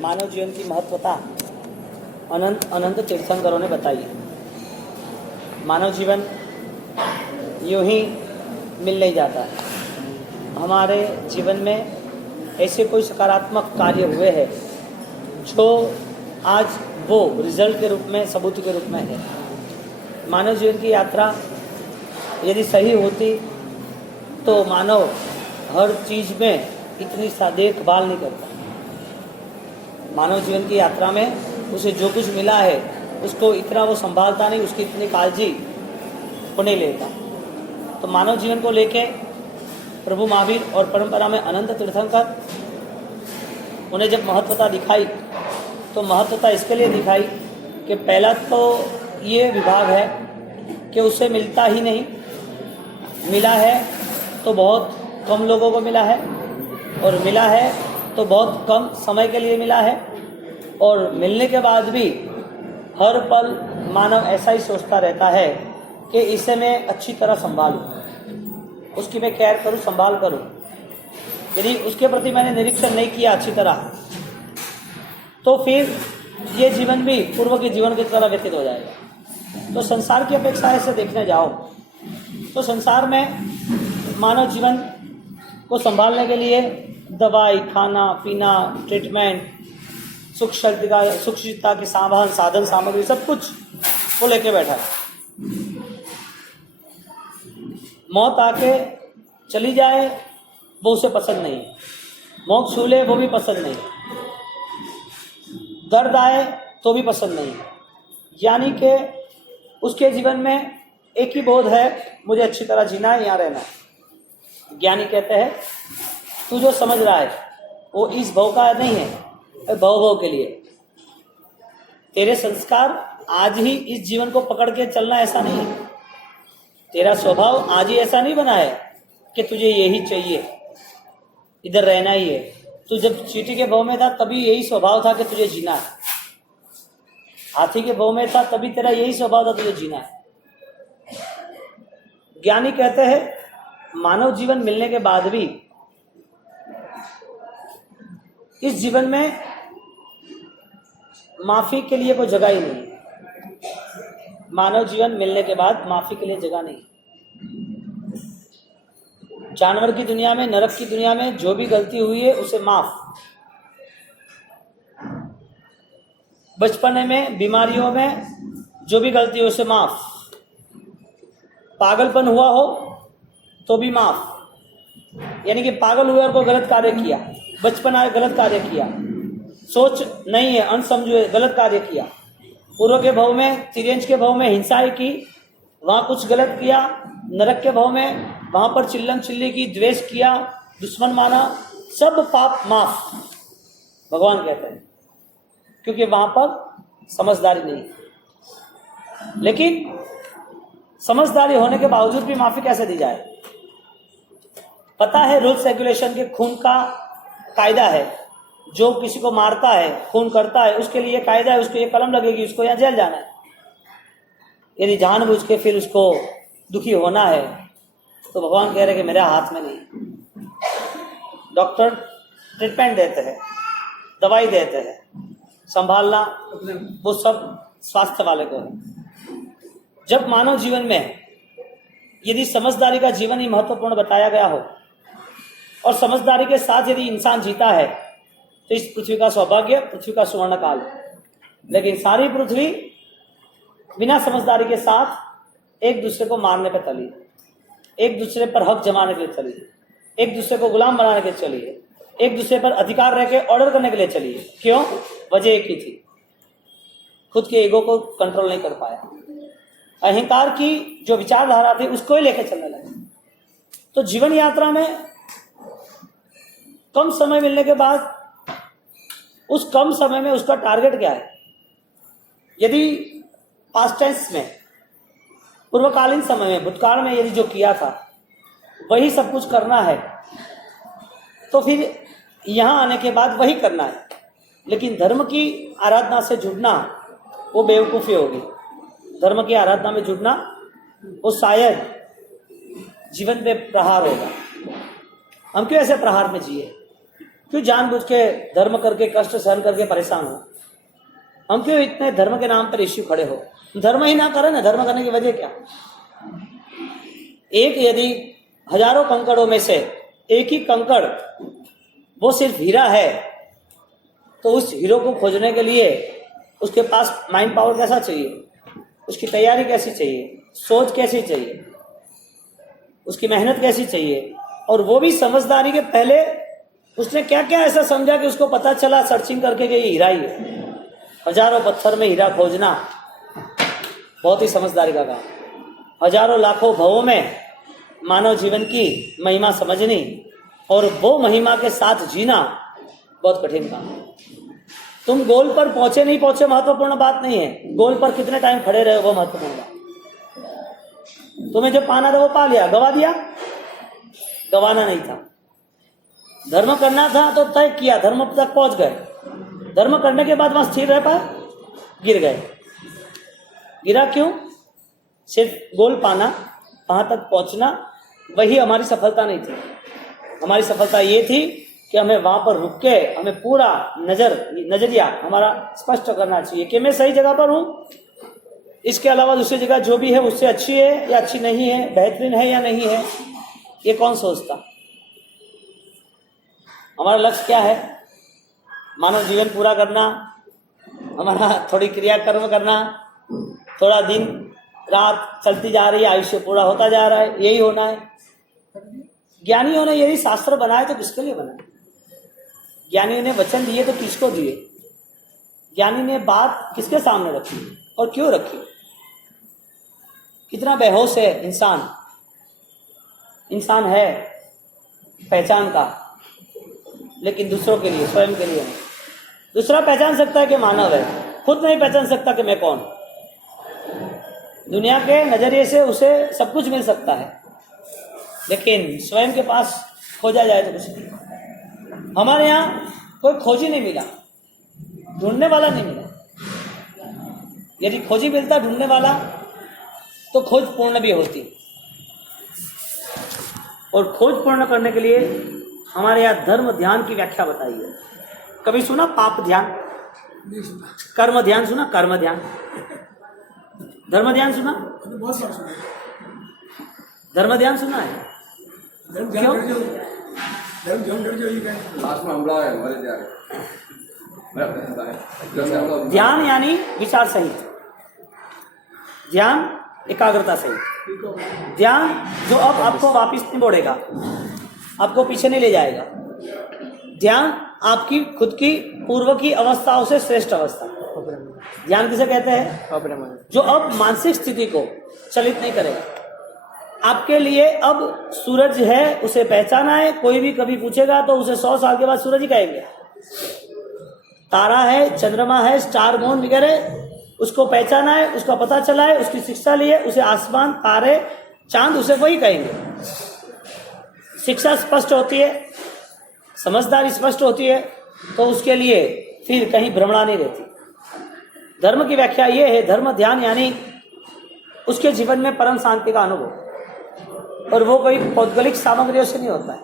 मानव जीवन की महत्वता अनंत तीर्थंकरों ने बताई। मानव जीवन यूं ही मिल नहीं जाता है। हमारे जीवन में ऐसे कोई सकारात्मक कार्य हुए हैं जो आज वो रिजल्ट के रूप में, सबूत के रूप में है। मानव जीवन की यात्रा यदि सही होती तो मानव हर चीज़ में इतनी सा देखभाल नहीं करता। मानव जीवन की यात्रा में उसे जो कुछ मिला है उसको इतना वो संभालता नहीं, उसकी इतनी काळजी वो नहीं लेता। तो मानव जीवन को लेके प्रभु महावीर और परंपरा में अनंत तीर्थंकर उन्हें जब महत्वता दिखाई तो महत्वता इसके लिए दिखाई कि पहला तो ये विभाग है कि उसे मिलता ही नहीं, मिला है तो बहुत कम लोगों को मिला है, और मिला है तो बहुत कम समय के लिए मिला है, और मिलने के बाद भी हर पल मानव ऐसा ही सोचता रहता है कि इसे मैं अच्छी तरह संभालूं, उसकी मैं केयर करूं, संभाल करूं। यदि उसके प्रति मैंने निरीक्षण नहीं किया अच्छी तरह तो फिर ये जीवन भी पूर्व के जीवन की तरह व्यतीत हो जाएगा। तो संसार की अपेक्षा से देखने जाओ तो संसार में मानव जीवन को संभालने के लिए दवाई, खाना पीना, ट्रीटमेंट, सुख सुरक्षितता के साधन सामग्री सब कुछ वो लेके बैठा है। मौत आके चली जाए वो उसे पसंद नहीं है, मौत छू ले वो भी पसंद नहीं है, दर्द आए तो भी पसंद नहीं है। यानी कि उसके जीवन में एक ही बोध है, मुझे अच्छी तरह जीना है, यहाँ रहना है। ज्ञानी कहते हैं तू जो समझ रहा है वो इस भव का नहीं है, भव के लिए। तेरे संस्कार आज ही इस जीवन को पकड़ के चलना ऐसा नहीं है। तेरा स्वभाव आज ही ऐसा नहीं बना है कि तुझे यही चाहिए, इधर रहना ही है। तू जब चींटी के भव में था तभी यही स्वभाव था कि तुझे जीना है, हाथी के भव में था तभी तेरा यही स्वभाव था, तुझे जीना है। ज्ञानी कहते हैं मानव जीवन मिलने के बाद भी इस जीवन में माफी के लिए कोई जगह ही नहीं। मानव जीवन मिलने के बाद माफी के लिए जगह नहीं। जानवर की दुनिया में, नरक की दुनिया में जो भी गलती हुई है उसे माफ। बचपन में, बीमारियों में जो भी गलती हो उसे माफ। पागलपन हुआ हो तो भी माफ। यानी कि पागल हुए और कोई गलत कार्य किया, बचपन आए गलत कार्य किया, सोच नहीं है, अनसमझे गलत कार्य किया, पूर्व के भव में, तिर्यंच के भव में हिंसा की, वहां कुछ गलत किया, नरक के भव में वहां पर चिल्लम चिल्ली की, द्वेष किया, दुश्मन माना, सब पाप माफ भगवान कहते हैं, क्योंकि वहां पर समझदारी नहीं। लेकिन समझदारी होने के बावजूद भी माफी कैसे दी जाए? पता है रूल्स रेगुलेशन के खून का कायदा है, जो किसी को मारता है, खून करता है, उसके लिए कायदा है, उसको ये कलम लगेगी, उसको यहाँ जेल जाना है। यदि जानबूझ के फिर उसको दुखी होना है तो भगवान कह रहे कि मेरे हाथ में नहीं। डॉक्टर ट्रीटमेंट देते हैं, दवाई देते हैं, संभालना वो सब स्वास्थ्य वाले को है। जब मानव जीवन में यदि समझदारी का जीवन ही महत्वपूर्ण बताया गया हो और समझदारी के साथ यदि इंसान जीता है तो इस पृथ्वी का सौभाग्य, पृथ्वी का स्वर्ण काल। लेकिन सारी पृथ्वी बिना समझदारी के साथ एक दूसरे को मारने पर चली, एक दूसरे पर हक जमाने के लिए चली, एक दूसरे को गुलाम बनाने के लिए चली है, एक दूसरे पर अधिकार रह के ऑर्डर करने के लिए चली है। क्यों? वजह एक ही थी, खुद के ईगो को कंट्रोल नहीं कर पाया, अहंकार की जो विचारधारा थी उसको ही लेकर चलने लगे। तो जीवन यात्रा में कम समय मिलने के बाद उस कम समय में उसका टारगेट क्या है? यदि पास्ट टेंस में, पूर्वकालीन समय में, भूतकाल में यदि जो किया था वही सब कुछ करना है तो फिर यहां आने के बाद वही करना है। लेकिन धर्म की आराधना से जुड़ना वो बेवकूफ़ी होगी। धर्म की आराधना में जुड़ना वो शायद जीवन पे प्रहार होगा। हम क्यों ऐसे प्रहार में जिए? क्यों जानबूझ के धर्म करके कष्ट सहन करके परेशान हो? हम क्यों इतने धर्म के नाम पर इश्यू खड़े हो? धर्म ही ना करें ना, धर्म करने की वजह क्या? एक यदि हजारों कंकड़ों में से एक ही कंकड़ वो सिर्फ हीरा है, तो उस हीरो को खोजने के लिए उसके पास माइंड पावर कैसा चाहिए, उसकी तैयारी कैसी चाहिए, सोच कैसी चाहिए, उसकी मेहनत कैसी चाहिए, और वो भी समझदारी के पहले उसने क्या क्या ऐसा समझा कि उसको पता चला सर्चिंग करके कि ये हीरा ही है। हजारों पत्थर में हीरा खोजना बहुत ही समझदारी का काम। हजारों लाखों भवों में मानव जीवन की महिमा समझनी और वो महिमा के साथ जीना बहुत कठिन काम है। तुम गोल पर पहुंचे नहीं पहुंचे महत्वपूर्ण बात नहीं है, गोल पर कितने टाइम खड़े रहे वो महत्वपूर्ण बात। तुम्हें जो पाना था वो पा लिया, गवा दिया? गवाना नहीं था। धर्म करना था तो तय किया, धर्म तक पहुंच गए। धर्म करने के बाद वहां स्थिर रह पाए? गिर गए। गिरा क्यों? सिर्फ गोल पाना, वहां तक पहुंचना, वही हमारी सफलता नहीं थी। हमारी सफलता ये थी कि हमें वहां पर रुक के हमें पूरा नजरिया हमारा स्पष्ट करना चाहिए कि मैं सही जगह पर हूं, इसके अलावा दूसरी जगह जो भी है उससे अच्छी है या अच्छी नहीं है, बेहतरीन है या नहीं है, ये कौन सोचता? हमारा लक्ष्य क्या है? मानव जीवन पूरा करना, हमारा थोड़ी क्रिया कर्म करना, थोड़ा दिन रात चलती जा रही है, आयुष्य पूरा होता जा रहा है, यही होना है। ज्ञानियों ने यदि शास्त्र बनाए तो किसके लिए बनाए? ज्ञानियों ने वचन दिए तो किसको दिए? ज्ञानी ने बात किसके सामने रखी और क्यों रखी? कितना बेहोश है इंसान। इंसान है पहचान का, लेकिन दूसरों के लिए, स्वयं के लिए नहीं। दूसरा पहचान सकता है कि मानव है, खुद नहीं पहचान सकता कि मैं कौन। दुनिया के नजरिए से उसे सब कुछ मिल सकता है, लेकिन स्वयं के पास खोजा जाए तो कुछ नहीं। हमारे यहाँ कोई खोजी नहीं मिला, ढूंढने वाला नहीं मिला। यदि खोजी मिलता ढूंढने वाला तो खोज पूर्ण भी होती। और खोज पूर्ण करने के लिए हमारे यहाँ धर्म ध्यान की व्याख्या बताई है। कभी सुना पाप ध्यान? कर्म ध्यान सुना? कर्म ध्यान। धर्म ध्यान सुना? धर्म ध्यान सुना है? क्यों? ध्यान यानी विचार सहित, ध्यान एकाग्रता सहित, ध्यान जो अब आपको वापिस नहीं मोड़ेगा, आपको पीछे नहीं ले जाएगा। ध्यान आपकी खुद की पूर्व की अवस्थाओं से श्रेष्ठ अवस्था। ध्यान किसे कहते हैं? जो अब मानसिक स्थिति को चलित नहीं करेगा। आपके लिए अब सूरज है, उसे पहचाना है। कोई भी कभी पूछेगा तो उसे 100 साल के बाद सूरज ही कहेंगे। तारा है, चंद्रमा है, स्टार मून वगैरह, उसको पहचाना है, उसका पता चला है, उसकी शिक्षा ली है, उसे आसमान, तारे, चांद, उसे वही कहेंगे। शिक्षा स्पष्ट होती है, समझदारी स्पष्ट होती है, तो उसके लिए फिर कहीं भ्रमणा नहीं रहती। धर्म की व्याख्या ये है, धर्म ध्यान यानी उसके जीवन में परम शांति का अनुभव, और वो कोई भौगोलिक सामग्रियों से नहीं होता है,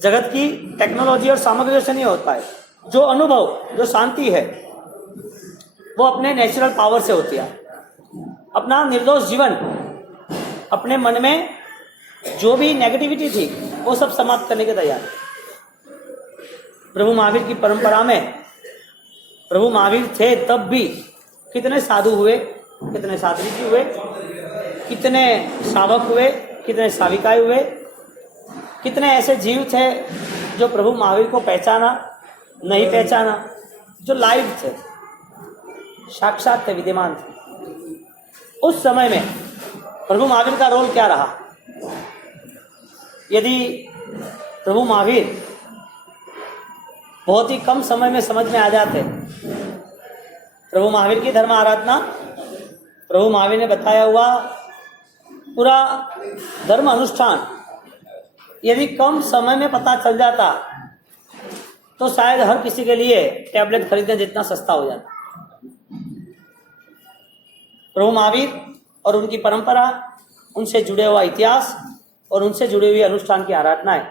जगत की टेक्नोलॉजी और सामग्रियों से नहीं होता है। जो अनुभव, जो शांति है, वो अपने नेचुरल पावर से होती है। अपना निर्दोष जीवन, अपने मन में जो भी नेगेटिविटी थी वो सब समाप्त करने के तैयार है। प्रभु महावीर की परंपरा में, प्रभु महावीर थे तब भी कितने साधु हुए, कितने साध्वी जी हुए, कितने शावक हुए, कितने साविकाएं हुए, कितने ऐसे जीव थे जो प्रभु महावीर को पहचाना, नहीं पहचाना, जो लाइव थे, साक्षात थे, विद्यमान थे। उस समय में प्रभु महावीर का रोल क्या रहा? यदि प्रभु महावीर बहुत ही कम समय में समझ में आ जाते, प्रभु महावीर की धर्म आराधना, प्रभु महावीर ने बताया हुआ पूरा धर्म अनुष्ठान यदि कम समय में पता चल जाता तो शायद हर किसी के लिए टैबलेट खरीदने जितना सस्ता हो जाता। प्रभु महावीर और उनकी परंपरा, उनसे जुड़े हुआ इतिहास और उनसे जुड़ी हुई अनुष्ठान की आराधनाएं,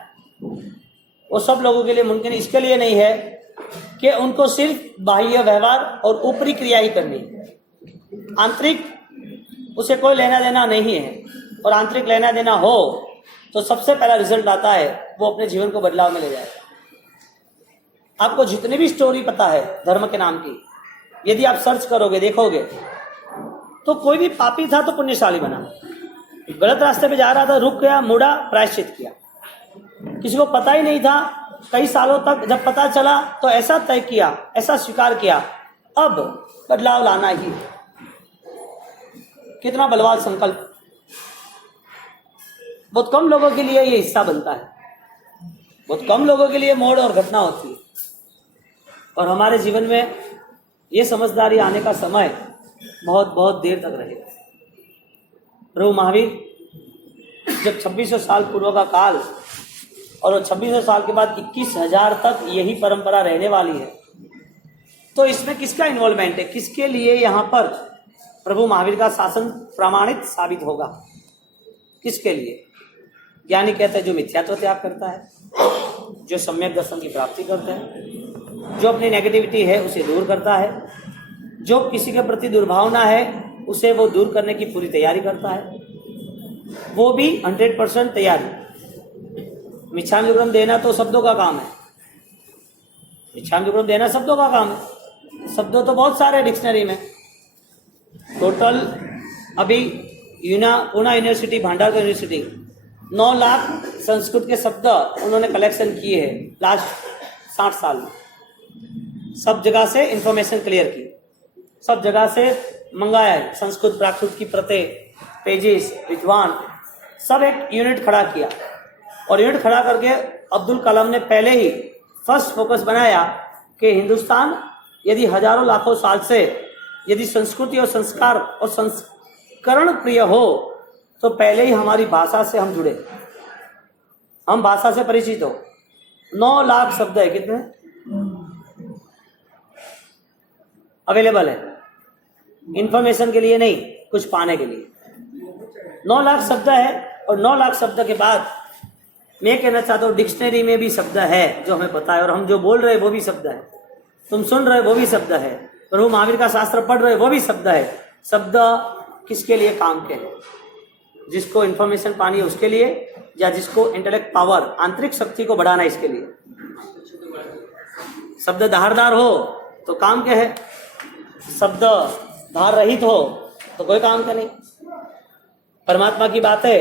वो सब लोगों के लिए मुमकिन इसके लिए नहीं है कि उनको सिर्फ बाह्य व्यवहार और ऊपरी क्रिया ही करनी है। आंतरिक उसे कोई लेना देना नहीं है, और आंतरिक लेना देना हो तो सबसे पहला रिजल्ट आता है वो अपने जीवन को बदलाव में ले जाएगा। आपको जितनी भी स्टोरी पता है धर्म के नाम की, यदि आप सर्च करोगे देखोगे तो कोई भी पापी था तो पुण्यशाली बना, गलत रास्ते पे जा रहा था, रुक गया, मुड़ा, प्रायश्चित किया। किसी को पता ही नहीं था, कई सालों तक जब पता चला तो ऐसा तय किया, ऐसा स्वीकार किया, अब बदलाव लाना ही। कितना बलवान संकल्प। बहुत कम लोगों के लिए ये हिस्सा बनता है, बहुत कम लोगों के लिए मोड़ और घटना होती है, और हमारे जीवन में ये समझदारी आने का समय बहुत बहुत देर तक रहेगा। प्रभु महावीर जब 2600 साल पूर्व का काल और 2600 साल के बाद 21,000 तक यही परंपरा रहने वाली है, तो इसमें किसका इन्वॉल्वमेंट है, किसके लिए यहाँ पर प्रभु महावीर का शासन प्रमाणित साबित होगा, किसके लिए? ज्ञानी कहते हैं जो मिथ्यात्व त्याग करता है, जो सम्यक दर्शन की प्राप्ति करता है, जो अपनी नेगेटिविटी है उसे दूर करता है, जो किसी के प्रति दुर्भावना है उसे वो दूर करने की पूरी तैयारी करता है, वो भी 100% तैयारी। मिच्छामि दुक्कडम देना तो शब्दों का काम है, मिच्छामि दुक्कडम देना शब्दों का काम है। शब्दों तो बहुत सारे डिक्शनरी में, टोटल अभी पूना यूनिवर्सिटी, भांडारकर यूनिवर्सिटी 9 लाख संस्कृत के शब्द उन्होंने कलेक्शन किए हैं लास्ट 60 साल में। सब जगह से इंफॉर्मेशन क्लियर की, सब जगह से मंगाया है, संस्कृत प्राकृत की प्रतें, पेजेस, विद्वान, सब एक यूनिट खड़ा किया, और यूनिट खड़ा करके अब्दुल कलाम ने पहले ही फर्स्ट फोकस बनाया कि हिंदुस्तान यदि हजारों लाखों साल से यदि संस्कृति और संस्कार और संस्करण प्रिय हो तो पहले ही हमारी भाषा से हम जुड़े, हम भाषा से परिचित हो। 9 लाख शब्द है, कितने अवेलेबल है इंफॉर्मेशन के लिए, नहीं कुछ पाने के लिए। 9 लाख शब्द है, और 9 लाख शब्द के बाद मैं कहना चाहता हूँ डिक्शनरी में भी शब्द है जो हमें पता है, और हम जो बोल रहे हैं वो भी शब्द है, तुम सुन रहे वो भी शब्द है, प्रभु महावीर का शास्त्र पढ़ रहे वो भी शब्द है। शब्द किसके लिए काम के हैं? जिसको इंफॉर्मेशन पानी है उसके लिए, या जिसको इंटेलेक्ट पावर, आंतरिक शक्ति को बढ़ाना है इसके लिए। शब्द धारदार हो तो काम के है, शब्द धार रहित हो तो कोई काम का नहीं। परमात्मा की बात है,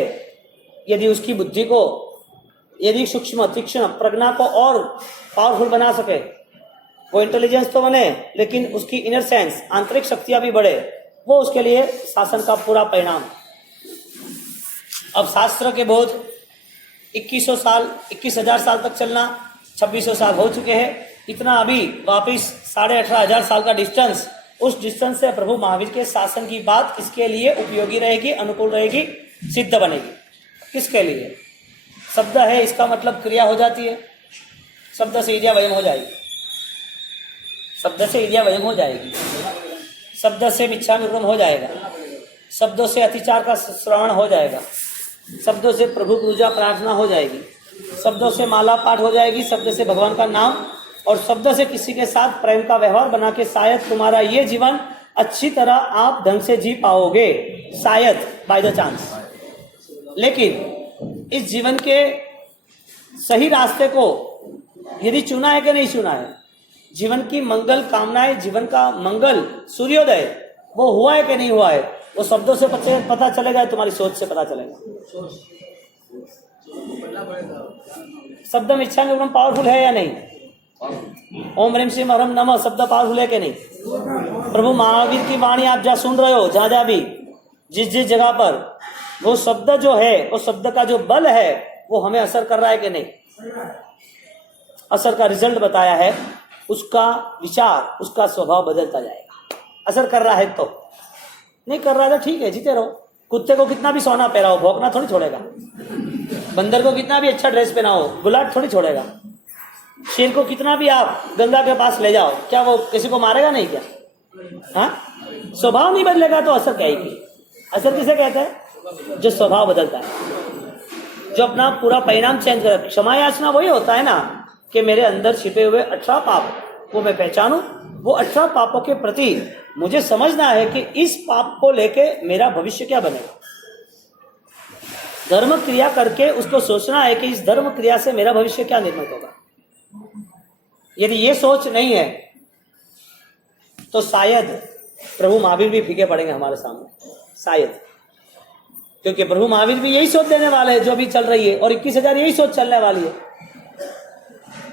यदि उसकी बुद्धि को, यदि सूक्ष्म तीक्ष्ण प्रज्ञा को और पावरफुल बना सके, वो इंटेलिजेंस तो बने लेकिन उसकी इनर सेंस, आंतरिक शक्तियां भी बढ़े, वो उसके लिए शासन का पूरा परिणाम। अब शास्त्र के बोध 21,000 साल तक चलना, 2600 साल हो चुके हैं, इतना अभी वापिस 18,500 साल का डिस्टेंस, उस डिस्टेंस से प्रभु महावीर के शासन की बात किसके लिए उपयोगी रहेगी, अनुकूल रहेगी, सिद्ध बनेगी? किसके लिए? शब्द है, इसका मतलब क्रिया हो जाती है, शब्द से इडिया वयम हो जाएगी, शब्द से इडिया वयम हो जाएगी, शब्द से मिच्छामि दुक्कडम हो जाएगा, शब्दों से अतिचार का श्रवण हो जाएगा, शब्दों से प्रभु पूजा प्रार्थना हो जाएगी, शब्दों से माला पाठ हो जाएगी, शब्द से भगवान का नाम, और शब्द से किसी के साथ प्रेम का व्यवहार बना के शायद तुम्हारा ये जीवन अच्छी तरह आप ढंग से जी पाओगे, शायद बाय द चांस। लेकिन इस जीवन के सही रास्ते को यदि चुना है कि नहीं चुना है, जीवन की मंगल कामनाएं, जीवन का मंगल सूर्योदय वो हुआ है कि नहीं हुआ है, वो शब्दों से पता चलेगा, तुम्हारी सोच से पता चलेगा। शब्द में इच्छा में पावरफुल है या नहीं? ओम ह्रीम श्रीम हरम नमः शब्द पावरफुल है कि नहीं? प्रभु महावीर की वाणी आप जहाँ सुन रहे हो, जहाँ जहाँ भी, जिस जिस जगह पर, वो शब्द जो है, वो शब्द का जो बल है वो हमें असर कर रहा है कि नहीं? असर का रिजल्ट बताया है, उसका विचार, उसका स्वभाव बदलता जाएगा। असर कर रहा है तो, नहीं कर रहा है तो ठीक है, जीते रहो। कुत्ते को कितना भी सोना पहनाओ, भौंकना थोड़ी छोड़ेगा। बंदर को कितना भी अच्छा ड्रेस पहनाओ, गुलाट थोड़ी छोड़ेगा। शेर को कितना भी आप गंगा के पास ले जाओ, क्या वो किसी को मारेगा नहीं क्या? हाँ, स्वभाव नहीं बदलेगा तो असर क्या ही? असर किसे कहते हैं? जो स्वभाव बदलता है, जो अपना पूरा परिणाम चेंज कर। क्षमा याचना वही होता है ना, कि मेरे अंदर छिपे हुए 18 पाप को मैं पहचानूं, वो 18 पापों के प्रति मुझे समझना है कि इस पाप को लेके मेरा भविष्य क्या बनेगा। धर्म क्रिया करके उसको सोचना है कि इस धर्म क्रिया से मेरा भविष्य क्या निर्मित होगा। यदि ये सोच नहीं है तो शायद प्रभु महावीर भी फीके पड़ेंगे हमारे सामने, शायद, क्योंकि प्रभु महावीर भी यही सोच देने वाले हैं जो भी चल रही है, और 21,000 यही सोच चलने वाली है।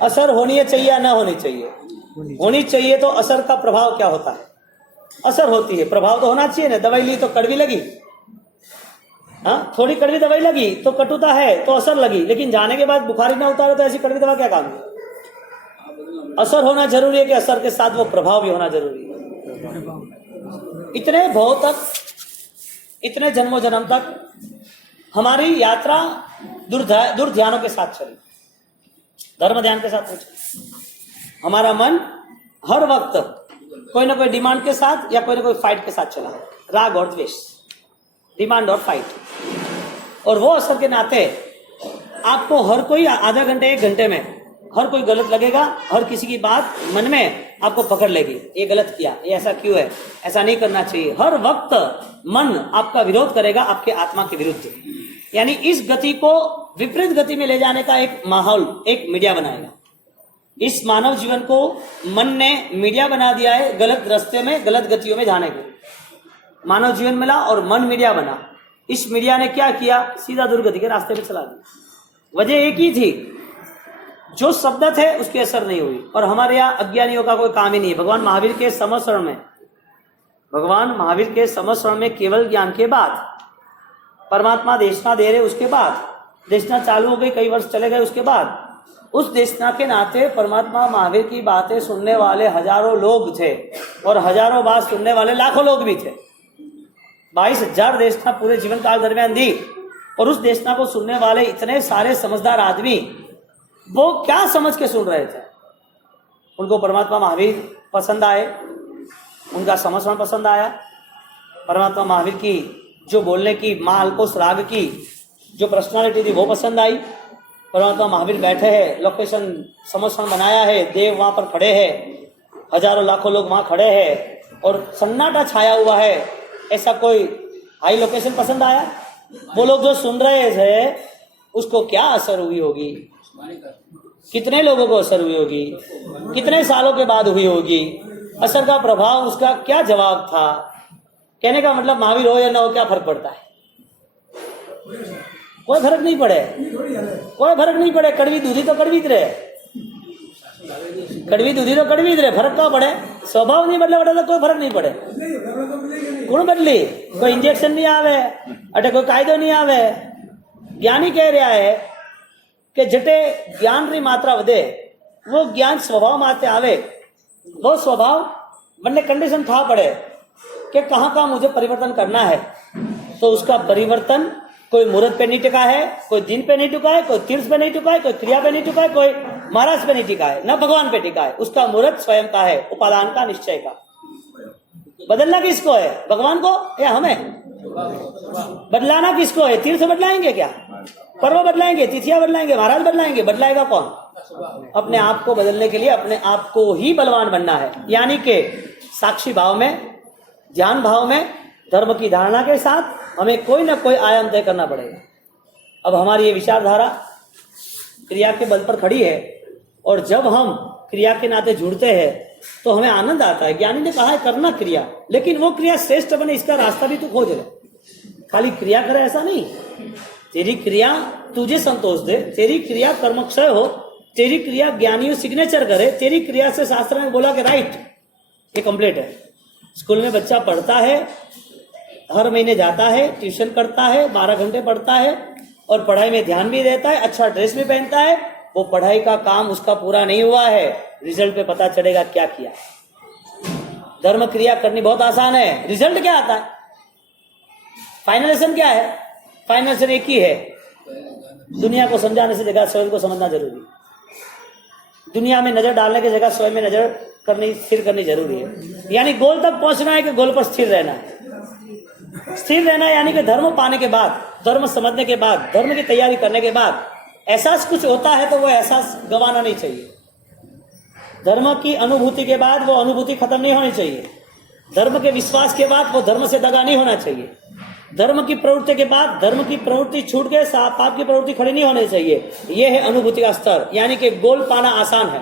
असर होनी चाहिए या ना होनी चाहिए? होनी चाहिए। तो असर का प्रभाव क्या होता है? असर होती है, प्रभाव तो होना चाहिए ना। दवाई ली तो कड़वी लगी, हाँ, थोड़ी कड़वी दवाई लगी तो कटुता है तो असर लगी, लेकिन जाने के बाद बुखार ना उतारे तो ऐसी कड़वी दवा क्या काम है? असर होना जरूरी है कि असर के साथ वो प्रभाव भी होना जरूरी है। इतने भाव तक, इतने जन्मों जन्म तक हमारी यात्रा दुर्ध्यानों के साथ चली, धर्म ध्यान के साथ नहीं चली। हमारा मन हर वक्त कोई ना कोई डिमांड के साथ या कोई ना कोई फाइट के साथ चला, राग और द्वेष, डिमांड और फाइट। और वो असर के नाते आपको हर कोई आधा घंटे 1 घंटे में हर कोई गलत लगेगा, हर किसी की बात मन में आपको पकड़ लेगी, ये गलत किया, ये ऐसा क्यों है, ऐसा नहीं करना चाहिए। हर वक्त मन आपका विरोध करेगा आपके आत्मा के विरुद्ध। यानी इस गति को विपरीत गति में ले जाने का एक माहौल, एक मीडिया बनाएगा। इस मानव जीवन को मन ने मीडिया बना दिया है गलत रास्ते में, गलत गतियों में जाने के। मानव जीवन मिला और मन मीडिया बना। इस मीडिया ने क्या किया? सीधा दुर्गति के रास्ते पे चला दिया। वजह एक ही थी, जो शब्द थे उसकी असर नहीं हुई। और हमारे यहाँ अज्ञानियों का कोई काम ही नहीं है। भगवान महावीर के समस्रण में, भगवान महावीर के समस्रण में केवल ज्ञान के बाद परमात्मा देशना दे रहे, उसके बाद देशना चालू हो गई, कई वर्ष चले गए, उसके बाद उस देशना के नाते परमात्मा महावीर की बातें सुनने वाले हजारों लोग थे, और हजारों बात सुनने वाले लाखों लोग भी थे। 22,000 देशना पूरे जीवन काल दरमियान दी, और उस देशना को सुनने वाले इतने सारे समझदार आदमी वो क्या समझ के सुन रहे थे? उनको परमात्मा महावीर पसंद आए, उनका समस्रण पसंद आया, परमात्मा महावीर की जो बोलने की मालकोस राग की जो पर्सनालिटी थी वो पसंद आई। परमात्मा महावीर बैठे हैं, लोकेशन समस्रण बनाया है, देव वहां पर खड़े हैं, हजारों लाखों लोग वहां खड़े हैं और सन्नाटा छाया हुआ है, ऐसा कोई हाई लोकेशन पसंद आया? वो लोग जो सुन रहे थे उसको क्या असर हुई होगी? कितने लोगों को असर हुई होगी? कितने सालों के बाद हुई होगी? असर का प्रभाव, उसका क्या जवाब था? कहने का मतलब महावीर हो या ना हो क्या फर्क पड़ता है? कोई फर्क नहीं पड़े, कोई फर्क नहीं पड़े। कड़वी दूधी तो कड़वी रहे, कड़वी दूधी तो कड़वी रहे, फर्क क्या पड़े? स्वभाव नहीं बदले तो कोई फर्क नहीं पड़े। कौन बदली? कोई इंजेक्शन नहीं आवे, अटे कोई कायदो नहीं आवे। ज्ञानी कह रहा है कि जटे ज्ञान री मात्रा वधे वो ज्ञान स्वभाव माते आवे, वो स्वभाव बनने कंडीशन था पड़े कि कहाँ मुझे परिवर्तन करना है। तो उसका परिवर्तन कोई मुहूर्त पे नहीं टिका है, कोई दिन पे नहीं टिका है, कोई तीर्थ पे नहीं टिका है, कोई क्रिया पे नहीं टिका है, कोई महाराज पे नहीं टिका है, न भगवान पे टिका है। उसका मुहूर्त स्वयं का है, उपादान का, निश्चय का। बदलना किसको है? भगवान को या हमें? बदलाना किसको है? तीर्थ बदलाएंगे क्या? पर्व बदलाएंगे, तिथियां बदलाएंगे, महाराज बदलाएंगे? बदलाएगा कौन? अपने आप को बदलने के लिए अपने आप को ही बलवान बनना है। यानी कि साक्षी भाव में, ध्यान भाव में, धर्म की धारणा के साथ हमें कोई ना कोई आयाम तय करना पड़ेगा। अब हमारी ये विचारधारा क्रिया के बल पर खड़ी है, और जब हम क्रिया के नाते जुड़ते हैं तो हमें आनंद आता है। ज्ञानी ने कहा है करना क्रिया, लेकिन वो क्रिया श्रेष्ठ बने इसका रास्ता भी तू खोज ले। खाली क्रिया करे ऐसा नहीं, तेरी क्रिया तुझे संतोष दे, तेरी क्रिया कर्मक्षय हो, तेरी क्रिया ज्ञानियों सिग्नेचर करे, तेरी क्रिया से शास्त्र में बोला कि राइट ये कंप्लीट है। स्कूल में बच्चा पढ़ता है, हर महीने जाता है, ट्यूशन करता है, 12 घंटे पढ़ता है और पढ़ाई में ध्यान भी देता है, अच्छा ड्रेस भी पहनता है। वो पढ़ाई का काम उसका पूरा नहीं हुआ है, रिजल्ट पे पता चलेगा क्या किया। धर्म क्रिया करनी बहुत आसान है, रिजल्ट क्या आता है? फाइनलेशन क्या है? फाइनलेशन एक ही है, दुनिया को समझाने से जगह स्वयं को समझना जरूरी। दुनिया में नजर डालने की जगह स्वयं में नजर करनी, स्थिर करनी जरूरी है। यानी गोल तक पहुंचना है कि गोल पर स्थिर रहना है। स्थिर रहना यानी कि धर्म पाने के बाद, धर्म समझने के बाद, धर्म की तैयारी करने के बाद एहसास कुछ होता है तो वो एहसास गंवाना नहीं चाहिए। धर्म की अनुभूति के बाद वो अनुभूति खत्म नहीं होनी चाहिए। धर्म के विश्वास के बाद वो धर्म से दगा नहीं होना चाहिए। धर्म की प्रवृत्ति के बाद धर्म की प्रवृत्ति छूट गए, पाप की प्रवृत्ति खड़ी नहीं होनी चाहिए। ये है अनुभूति का स्तर, यानी कि गोल पाना आसान है।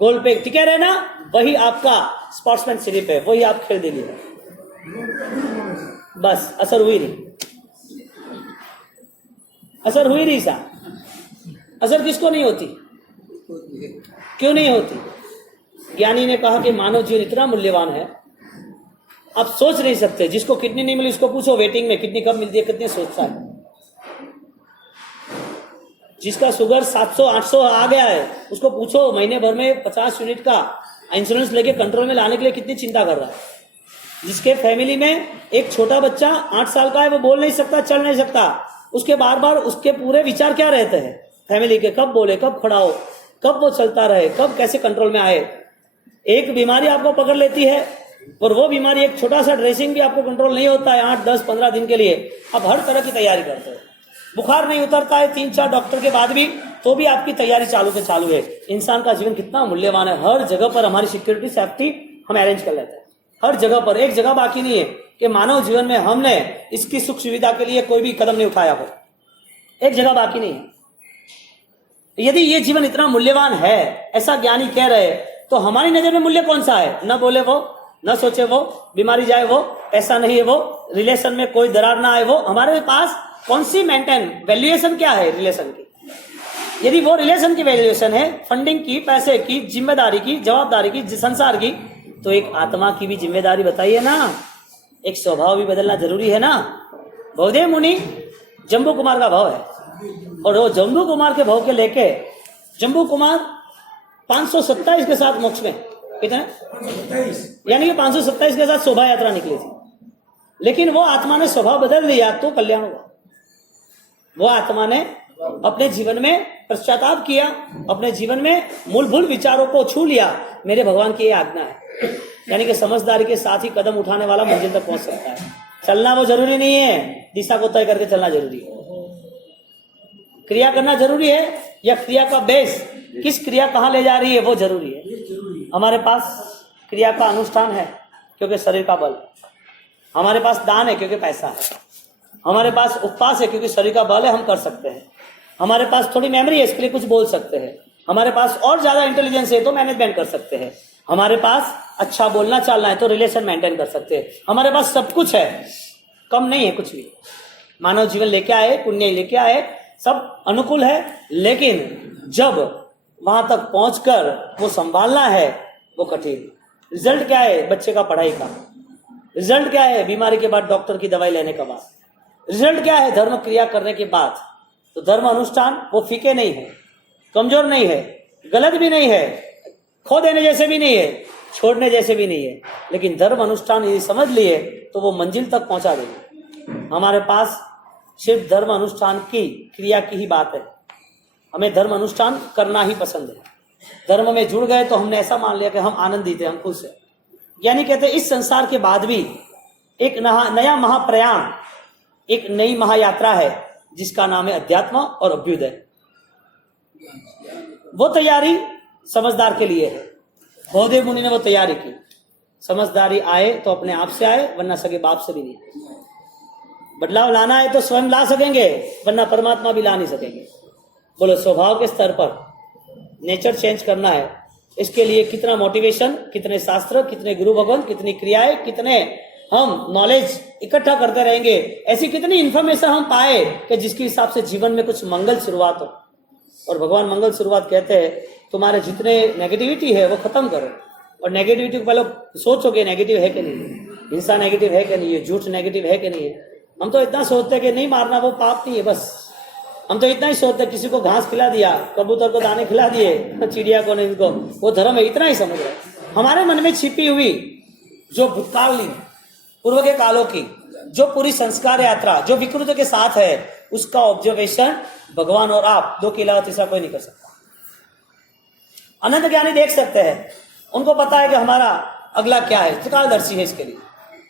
गोल पे टिके रहना वही आपका स्पोर्ट्समैनशिप है, वही आप खेल देंगे। बस असर हुई नहीं, असर हुई नहीं सा। असर किसको नहीं होती? क्यों नहीं होती? ज्ञानी ने कहा कि मानव जीवन इतना मूल्यवान है, आप सोच नहीं सकते। जिसको किडनी नहीं मिली उसको पूछो वेटिंग में किडनी कब मिलती है, कितने सोचता है। जिसका शुगर 700-800 आ गया है उसको पूछो महीने भर में 50 यूनिट का इंश्योरेंस लेके कंट्रोल में लाने के लिए कितनी चिंता कर रहा है। जिसके फैमिली में एक छोटा बच्चा 8 साल का है, वो बोल नहीं सकता, चल नहीं सकता, उसके बार बार उसके पूरे विचार क्या रहते हैं फैमिली के, कब बोले, कब खड़ा हो, कब वो चलता रहे, कब कैसे कंट्रोल में आए। एक बीमारी आपको पकड़ लेती है और वो बीमारी, एक छोटा सा ड्रेसिंग भी आपको कंट्रोल नहीं होता है 8, 10, 15 दिन के लिए, आप हर तरह की तैयारी करते हो। बुखार नहीं उतरता है 3-4 डॉक्टर के बाद भी, तो भी आपकी तैयारी चालू से चालू है। इंसान का जीवन कितना मूल्यवान है। हर जगह पर हमारी सिक्योरिटी सेफ्टी हम अरेंज कर लेते हैं, हर जगह पर। एक जगह बाकी नहीं है कि मानव जीवन में हमने इसकी सुख सुविधा के लिए कोई भी कदम नहीं उठाया हो, एक जगह बाकी नहीं है। यदि ये जीवन इतना मूल्यवान है, ऐसा ज्ञानी कह रहे, तो हमारी नजर में मूल्य कौन सा है? न बोले वो, न सोचे वो, बीमारी जाए वो, ऐसा नहीं है वो, रिलेशन में कोई दरार ना आए वो। हमारे पास कौन सी मेंटेन वैल्यूएशन क्या है रिलेशन की? यदि वो रिलेशन की वैल्यूएशन है फंडिंग की, पैसे की, जिम्मेदारी की, जवाबदारी की, संसार की, तो एक आत्मा की भी जिम्मेदारी बताइए ना, एक स्वभाव भी बदलना जरूरी है ना। बहुदेव मुनि जम्बू कुमार का भाव है, और वो जम्बू कुमार के भाव के लेके जम्बू कुमार 527 के साथ मोक्ष में, कितने, यानी कि 527 के साथ शोभा यात्रा निकली थी। लेकिन वो आत्मा ने स्वभाव बदल दिया तो कल्याण हुआ। वो आत्मा ने अपने जीवन में पश्चाताप किया, अपने जीवन में मूलभूत विचारों को छू लिया। मेरे भगवान की ये आज्ञा है, यानी कि समझदारी के साथ ही कदम उठाने वाला मंजिल तक पहुंच सकता है। चलना वो जरूरी नहीं है, दिशा को तय करके चलना जरूरी है। क्रिया करना जरूरी है, या क्रिया का बेस, किस क्रिया कहाँ ले जा रही है वो जरूरी है। हमारे पास क्रिया का अनुष्ठान है क्योंकि शरीर का बल, हमारे पास दान है क्योंकि पैसा है, हमारे पास उपवास है क्योंकि शरीर का बल है, हम कर सकते हैं, हमारे पास थोड़ी मेमोरी है इसके लिए कुछ बोल सकते हैं, हमारे पास और ज्यादा इंटेलिजेंस है तो मैनेजमेंट कर सकते हैं, हमारे पास अच्छा बोलना चालना है तो रिलेशन मेंटेन कर सकते हैं। हमारे पास सब कुछ है, कम नहीं है कुछ भी। मानव जीवन लेके आए, पुण्य लेके आए, सब अनुकूल है, लेकिन जब वहां तक पहुंचकर वो संभालना है वो कठिन। रिजल्ट क्या है? बच्चे का पढ़ाई का रिजल्ट क्या है? बीमारी के बाद डॉक्टर की दवाई लेने के बाद रिजल्ट क्या है? धर्म क्रिया करने के बाद। तो धर्म अनुष्ठान वो फीके नहीं है, कमजोर नहीं है, गलत भी नहीं है, खो देने जैसे भी नहीं है, छोड़ने जैसे भी नहीं है, लेकिन धर्म अनुष्ठान यदि समझ लिए तो वो मंजिल तक पहुंचा देंगे। हमारे पास सिर्फ धर्म अनुष्ठान की क्रिया की ही बात है, हमें धर्म अनुष्ठान करना ही पसंद है। धर्म में जुड़ गए तो हमने ऐसा मान लिया कि हम आनंदित हैं, हम खुश हैं। यानी कहते हैं इस संसार के बाद भी एक नया महाप्रयाण, एक नई महायात्रा है जिसका नाम है अध्यात्म और अभ्युदय। वो तैयारी समझदार के लिए है। बहुदेव मुनि ने वो तैयारी की। समझदारी आए तो अपने आप से आए, वरना सगे बाप से भी नहीं। बदलाव लाना है तो स्वयं ला सकेंगे, वरना परमात्मा भी ला नहीं सकेंगे। बोलो, स्वभाव के स्तर पर नेचर चेंज करना है, इसके लिए कितना मोटिवेशन, कितने शास्त्र, कितने गुरु भगवान, कितनी क्रियाएं, कितने हम नॉलेज इकट्ठा करते रहेंगे, ऐसी कितनी इंफॉर्मेशन हम पाए कि जिसके हिसाब से जीवन में कुछ मंगल शुरुआत हो। और भगवान मंगल शुरुआत कहते हैं, तुम्हारे जितने नेगेटिविटी है वो खत्म करो। और नेगेटिविटी को पहले सोचोगे नेगेटिव है कि नहीं, हिंसा नेगेटिव है कि नहीं है, झूठ नेगेटिव है कि नहीं है। हम तो इतना सोचते हैं कि नहीं मारना वो पाप नहीं है, बस हम तो इतना ही सोचते हैं, किसी को घास खिला दिया, कबूतर को दाने खिला दिए, चिड़िया को नहीं, इनको वो धर्म है, इतना ही समझ रहे। हमारे मन में छिपी हुई जो भूतकालीन पूर्व के कालों की जो पूरी संस्कार यात्रा जो विकृत के साथ है, उसका ऑब्जर्वेशन भगवान और आप दो के अलावा तीसरा कोई नहीं कर सकता। अनंत ज्ञानी देख सकते हैं, उनको पता है कि हमारा अगला क्या है, त्रिकालदर्शी है इसके लिए।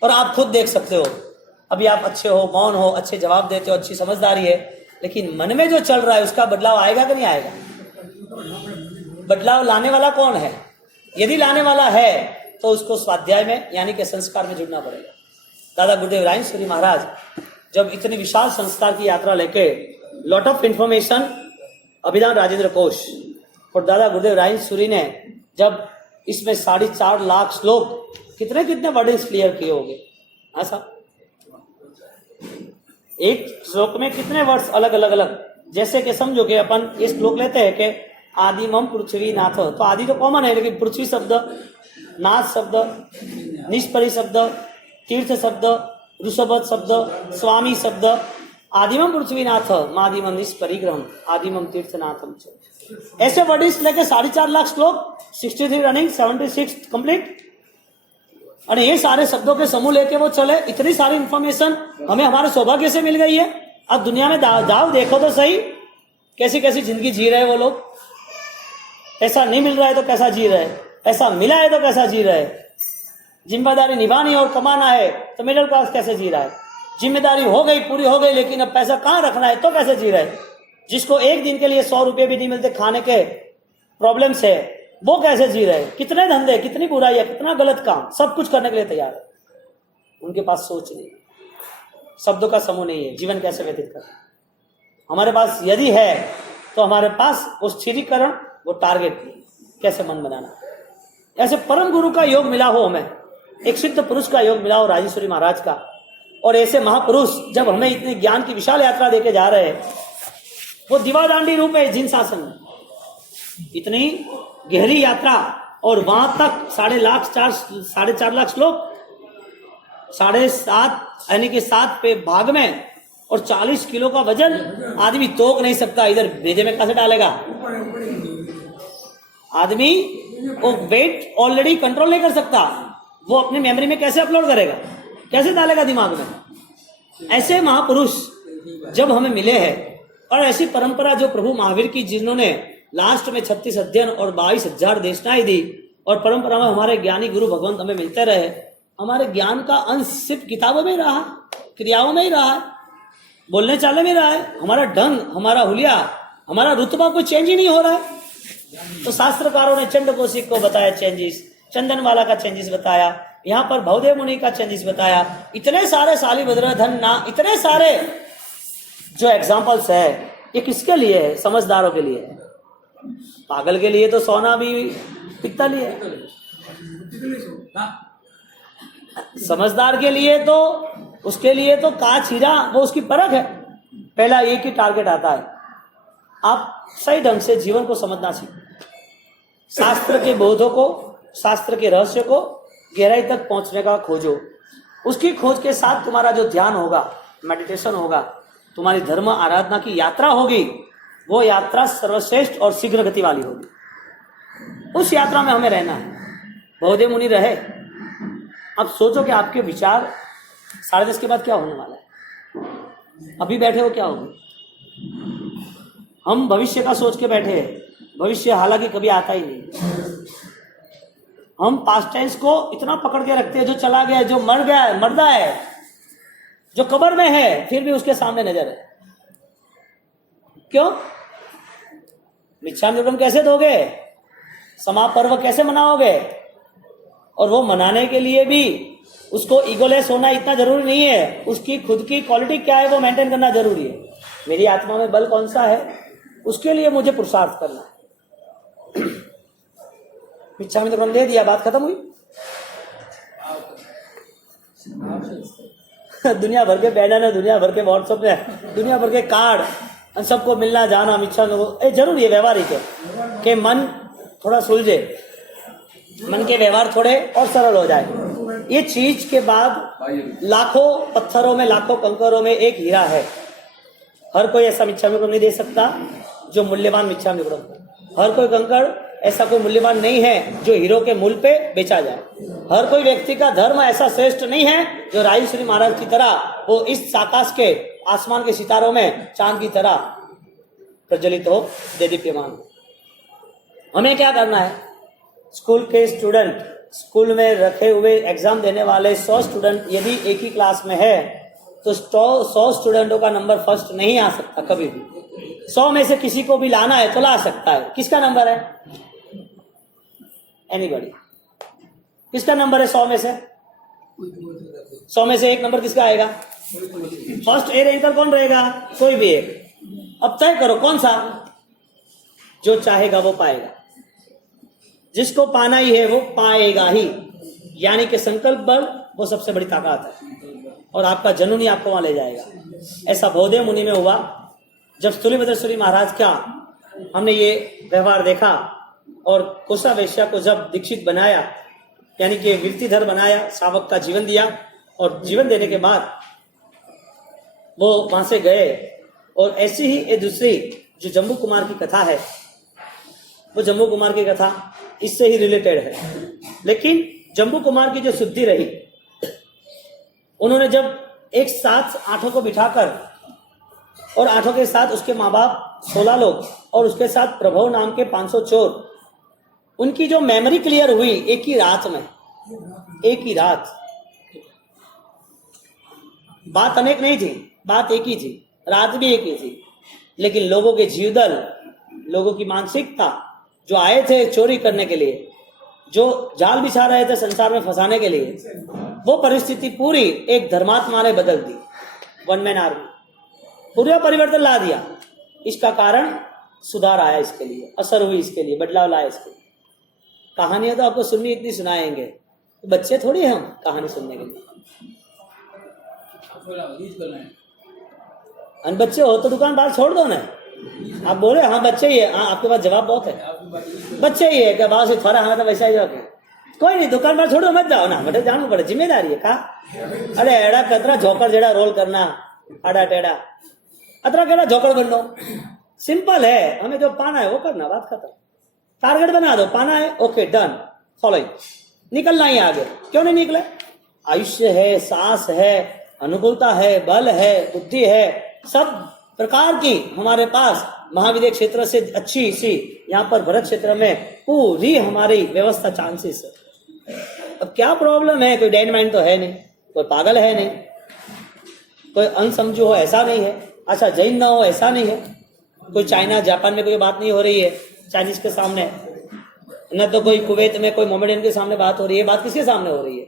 और आप खुद देख सकते हो, अभी आप अच्छे हो, मौन हो, अच्छे जवाब देते हो, अच्छी समझदारी है, लेकिन मन में जो चल रहा है उसका बदलाव आएगा कि नहीं आएगा? बदलाव लाने वाला कौन है? यदि लाने वाला है तो उसको स्वाध्याय में यानी कि संस्कार में जुड़ना पड़ेगा। दादा गुरुदेव रायसूरी महाराज जब इतनी विशाल संस्कार की यात्रा लेके लॉट ऑफ इंफॉर्मेशन अभिधान राजेंद्र कोश और दादा गुरुदेव रायसूरी ने जब इसमें 4.5 लाख श्लोक कितने वर्ड्स क्लियर किए होंगे। हाँ साहब, एक श्लोक में कितने वर्ड्स अलग अलग जैसे कि समझो कि अपन ये श्लोक लेते हैं कि आदिमम पृथ्वी नाथ, तो आदि तो कॉमन है, लेकिन पृथ्वी शब्द, नाथ शब्द, निष्परि शब्द, तीर्थ शब्द, ऋषभत शब्द, स्वामी शब्द, आदिमम पृथ्वीनाथ मादिमम निष्परिग्रहम आदिमम तीर्थनाथम। ऐसे वर्ड्स लेके 4.5 लाख श्लोक, 63 रनिंग, 76 कंप्लीट, और ये सारे शब्दों के समूह लेके वो चले। इतनी सारी इंफॉर्मेशन हमें हमारे सौभाग्य से मिल गई है। अब दुनिया में जाओ देखो तो सही कैसी कैसी जिंदगी जी रहे वो लोग। ऐसा नहीं मिल रहा है तो कैसा जी रहे, ऐसा मिला है तो कैसा जी रहे। जिम्मेदारी निभानी और कमाना है तो मिडिल क्लास कैसे जी रहा है। जिम्मेदारी हो गई, पूरी हो गई, लेकिन अब पैसा कहाँ रखना है तो कैसे जी रहे। जिसको एक दिन के लिए 100 रुपये भी नहीं मिलते खाने के प्रॉब्लम से, वो कैसे जी रहे। कितने धंधे, कितनी बुराई है, कितना गलत काम, सब कुछ करने के लिए तैयार है। उनके पास सोच नहीं, शब्दों का समूह नहीं है, जीवन कैसे व्यतीत करना। हमारे पास यदि है तो हमारे पास वो स्थिरीकरण, वो टारगेट कैसे मन बनाना। ऐसे परम गुरु का योग मिला हो, हमें एक सिद्ध पुरुष का योग मिला हो, राजेश्वरी महाराज का, और ऐसे महापुरुष जब हमें इतने ज्ञान की विशाल यात्रा देके जा रहे हैं, वो दीवादांडी रूप है जिन शासन में, इतनी गहरी यात्रा, और वहां तक 4.5 लाख श्लोक, 7.5 यानी कि 7 पे भाग में, और 40 किलो का वजन आदमी तोक नहीं सकता। इधर भेजे में कैसे डालेगा आदमी, वो वेट ऑलरेडी कंट्रोल नहीं कर सकता, वो अपनी मेमोरी में कैसे अपलोड करेगा, कैसे डालेगा दिमाग में। ऐसे महापुरुष जब हमें मिले हैं, और ऐसी परंपरा जो प्रभु महावीर की, जिन्होंने लास्ट में 36 अध्ययन और 22,000 देशनाएं दी, और परंपरा में हमारे ज्ञानी गुरु भगवंत हमें मिलते रहे। हमारे ज्ञान का अंश सिर्फ किताबों में ही रहा, क्रियाओं में ही रहा है, बोलने चालने में रहा है। हमारा ढंग, हमारा हुलिया, हमारा रुतबा कोई चेंज ही नहीं हो रहा है। तो शास्त्रकारों ने चंड कौशिक को बताया चेंजेस, चंदनवाला का चेंजेस बताया, यहाँ पर भवदेव मुनि का चेंजेस बताया, इतने सारे शालिभद्र धन ना, इतने सारे जो एग्जाम्पल्स है, ये किसके लिए है? समझदारों के लिए। पागल के लिए तो सोना भी पित्तल ही है, समझदार के लिए तो, उसके लिए तो कांच हीरा, वो उसकी परख है। पहला एक ही टारगेट आता है, आप सही ढंग से जीवन को समझना सीखो, शास्त्र के बोधों को, शास्त्र के रहस्य को गहराई तक पहुंचने का खोजो। उसकी खोज के साथ तुम्हारा जो ध्यान होगा, मेडिटेशन होगा, तुम्हारी धर्म आराधना की यात्रा होगी, वो यात्रा सर्वश्रेष्ठ और शीघ्र गति वाली होगी। उस यात्रा में हमें रहना है। बहुदेव मुनि रहे। अब सोचो कि आपके विचार 10:30 के बाद क्या होने वाला है। अभी बैठे हो, क्या होगा? हम भविष्य का सोच के बैठे हैं। भविष्य हालांकि कभी आता ही नहीं। हम पास्ट टेंस को इतना पकड़ के रखते हैं, जो चला गया है, जो मर गया है, मर्दा है, जो कब्र में है, फिर भी उसके सामने नजर है। क्यों? मिच्छामिदुक्कड़म कैसे दोगे? समापर्व कैसे मनाओगे? और वो मनाने के लिए भी उसको ईगोलेस होना इतना जरूरी नहीं है। उसकी खुद की क्वालिटी क्या है वो मेंटेन करना जरूरी है। मेरी आत्मा में बल कौन सा है, उसके लिए मुझे पुरुषार्थ करना है। मिच्छामिदुक्कड़म दे दिया, बात खत्म हुई। दुनिया भर के बैनर है, दुनिया भर के व्हाट्सएप में, दुनिया भर के कार्ड, सबको मिलना जाना, मिच्छामिदुक्कड़म जरूरी है, व्यवहारिक है कि मन थोड़ा सुलझे, मन के व्यवहार थोड़े और सरल हो जाए। ये चीज के बाद लाखों पत्थरों में, लाखों कंकरों में एक हीरा है। हर कोई ऐसा मिच्छामिदुक्कड़म नहीं दे सकता जो मूल्यवान मिच्छामिदुक्कड़म। हर कोई कंकड़ ऐसा कोई मूल्यवान नहीं है जो हीरो के मूल पे बेचा जाए। हर कोई व्यक्ति का धर्म ऐसा श्रेष्ठ नहीं है जो राजेश्वरी महाराज की तरह वो इस आकाश के, आसमान के सितारों में चांद की तरह प्रज्वलित हो, देदीप्यमान। हमें क्या करना है? स्कूल के स्टूडेंट, स्कूल में रखे हुए एग्जाम देने वाले 100 स्टूडेंट यदि एक ही क्लास में है तो 100 स्टूडेंटों का नंबर फर्स्ट नहीं आ सकता कभी भी। 100 में से किसी को भी लाना है तो ला सकता है। किसका नंबर है? एनीबॉडी? किसका नंबर है 100 में से? 100 में से 1 नंबर किसका आएगा? फर्स्ट ए रैंकर कौन रहेगा? कोई भी एक। अब तय करो कौन सा। जो चाहेगा वो पाएगा, जिसको पाना ही है वो पाएगा ही। यानी कि संकल्प बल वो सबसे बड़ी ताकत है, और आपका जनून ही आपको वहां ले जाएगा। ऐसा बौद्धे मुनि में हुआ। जब स्थूलिभद्रेश्वरी महाराज का हमने ये व्यवहार देखा और कोसा वैश्या को जब दीक्षित बनाया, यानी कि कीर्तिधर बनाया, सावक का जीवन दिया, और जीवन देने के बाद वो वहां से गए। और ऐसी ही एक दूसरी जो जम्बू कुमार की कथा है, वो जम्बू कुमार की कथा इससे ही रिलेटेड है। लेकिन जम्बू कुमार की जो शुद्धि रही, उन्होंने जब एक साथ आठों को बिठाकर, और आठों के साथ उसके माँ बाप 16 लोग, और उसके साथ प्रभव नाम के 500 चोर, उनकी जो मेमोरी क्लियर हुई एक ही रात में, एक ही रात। बात अनेक नहीं थी, बात एक ही थी, रात भी एक ही थी, लेकिन लोगों के जीवदल, लोगों की मानसिकता, जो आए थे चोरी करने के लिए, जो जाल बिछा रहे थे संसार में फंसाने के लिए, वो परिस्थिति पूरी एक धर्मात्मा ने बदल दी। वन मैन आर्मी पूरा परिवर्तन ला दिया। इसका कारण सुधार आया, इसके लिए असर हुई, इसके लिए बदलाव लाया। इसके लिए कहानियां तो आपको सुननी इतनी सुनाएंगे, तो बच्चे थोड़ी हम कहानी सुनने के लिए। अन बच्चे हो तो दुकान बाहर छोड़ दो ना। आप बोले हाँ बच्चे ही है, हाँ आपके पास जवाब बहुत है, बच्चे ही है क्या? बाहर से थोड़ा हमें तो वैसा ही होगा। कोई नहीं, दुकान पर छोड़ो, मत जाओ ना, बेटे जानू पड़े, जिम्मेदारी है। कहा अरे एड़ा कतरा झोकर जेड़ा रोल करना, आड़ा टेढ़ा अतरा केड़ा झोकर बन लो। सिंपल है, हमें जो पाना है वो करना, बात खत्म। टारगेट बना दो, पाना है, ओके डन, फॉलोइंग, निकलना ही आगे। क्यों नहीं निकले? आयुष्य है, सांस है, अनुकूलता है, बल है, बुद्धि है, सब प्रकार की हमारे पास महाविद्य क्षेत्र से अच्छी सी यहाँ पर भरत क्षेत्र में पूरी हमारी व्यवस्था चांसेस है। अब क्या प्रॉब्लम है? कोई डेड माइंड तो है नहीं, कोई पागल है नहीं, कोई अनसमझू हो ऐसा नहीं है, अच्छा जैन ना हो ऐसा नहीं है, कोई चाइना जापान में कोई बात नहीं हो रही है चाइनीज के सामने, न तो कोई कुवैत में कोई मोमेडियन के सामने बात हो रही है। बात किसके सामने हो रही है?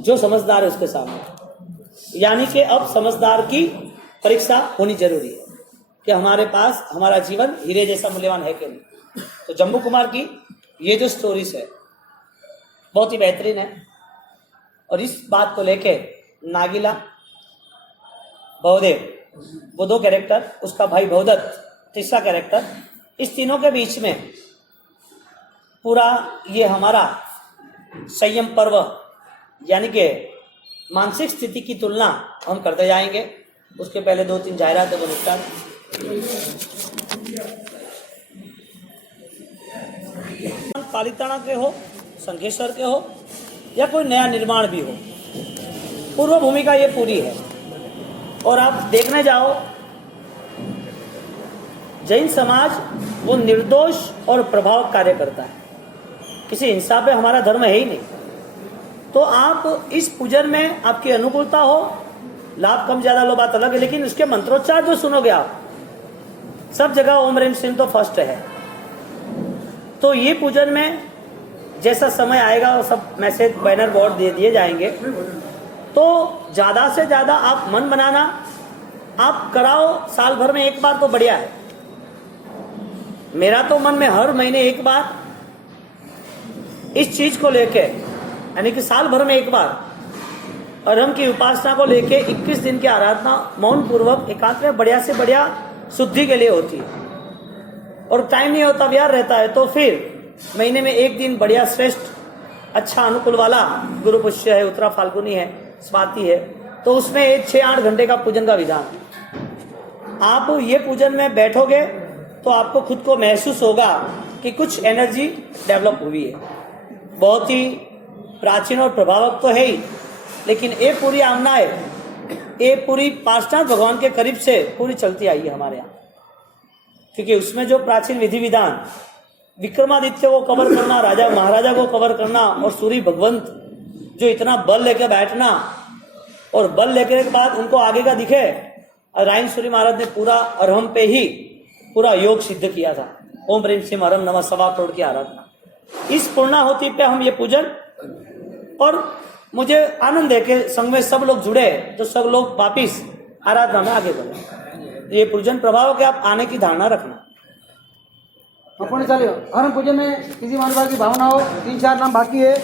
जो समझदार है उसके सामने। यानी कि अब समझदार की परीक्षा होनी जरूरी है कि हमारे पास हमारा जीवन हीरे जैसा मूल्यवान है कि नहीं। तो जम्बू कुमार की ये जो स्टोरीज है बहुत ही बेहतरीन है। और इस बात को लेके नागिला, बहुदेव, वो 2 कैरेक्टर, उसका भाई बहुदत्त तीसरा कैरेक्टर, इस तीनों के बीच में पूरा ये हमारा संयम पर्व यानी कि मानसिक स्थिति की तुलना हम करते जाएंगे। उसके पहले 2-3 जाहिरात वो निपटा। पालिताना के हो, संघेश्वर के हो, या कोई नया निर्माण भी हो, पूर्व भूमिका ये पूरी है। और आप देखने जाओ, जैन समाज वो निर्दोष और प्रभाव कार्य करता है, किसी हिंसा पे हमारा धर्म है ही नहीं। तो आप इस पूजन में आपकी अनुकूलता हो, लाभ कम ज्यादा लो बात अलग है, लेकिन उसके मंत्रोच्चार जो सुनोगे आप, सब जगह ओम रेम सिंह तो फर्स्ट है। तो ये पूजन में जैसा समय आएगा वो सब मैसेज बैनर बोर्ड दे दिए जाएंगे। तो ज्यादा से ज्यादा आप मन बनाना, आप कराओ साल भर में एक बार तो बढ़िया है। मेरा तो मन में हर महीने एक बार इस चीज को लेके, यानी कि साल भर में एक बार अरहम की उपासना को लेके 21 दिन की आराधना मौन पूर्वक एकांत में बढ़िया से बढ़िया शुद्धि के लिए होती है। और टाइम नहीं होता, व्यार रहता है, तो फिर महीने में एक दिन बढ़िया श्रेष्ठ अच्छा अनुकूल वाला गुरु पुष्य है, उत्तरा फाल्गुनी है, स्वाति है, तो उसमें 6-8 घंटे का पूजन का विधान। आप ये पूजन में बैठोगे तो आपको खुद को महसूस होगा कि कुछ एनर्जी डेवलप हुई है। बहुत ही प्राचीन और प्रभावक तो है ही, लेकिन ये पूरी आमना है, ये पूरी पाषाण भगवान के करीब से पूरी चलती आई है हमारे यहाँ। क्योंकि उसमें जो प्राचीन विधि विधान, विक्रमादित्य को कवर करना, राजा महाराजा को कवर करना, और सूर्य भगवंत जो इतना बल लेके बैठना, और बल लेके के बाद उनको आगे का दिखे। रायन सूर्य महाराज ने पूरा अरहम पे ही पूरा योग सिद्ध किया था। ओम ह्रीम सिंह अरहम नमः 1.25 करोड़ की आराधना। इस पूर्णाहुति पे हम ये पूजन, और मुझे आनंद है कि संघ में सब लोग जुड़े तो सब लोग वापिस आराधना में आगे बढ़े। ये पूजन प्रभाव के आप आने की धारणा रखना। अपन चलिए हरण पूजन में किसी महानुभाव की भावना हो, 3-4 नाम बाकी है।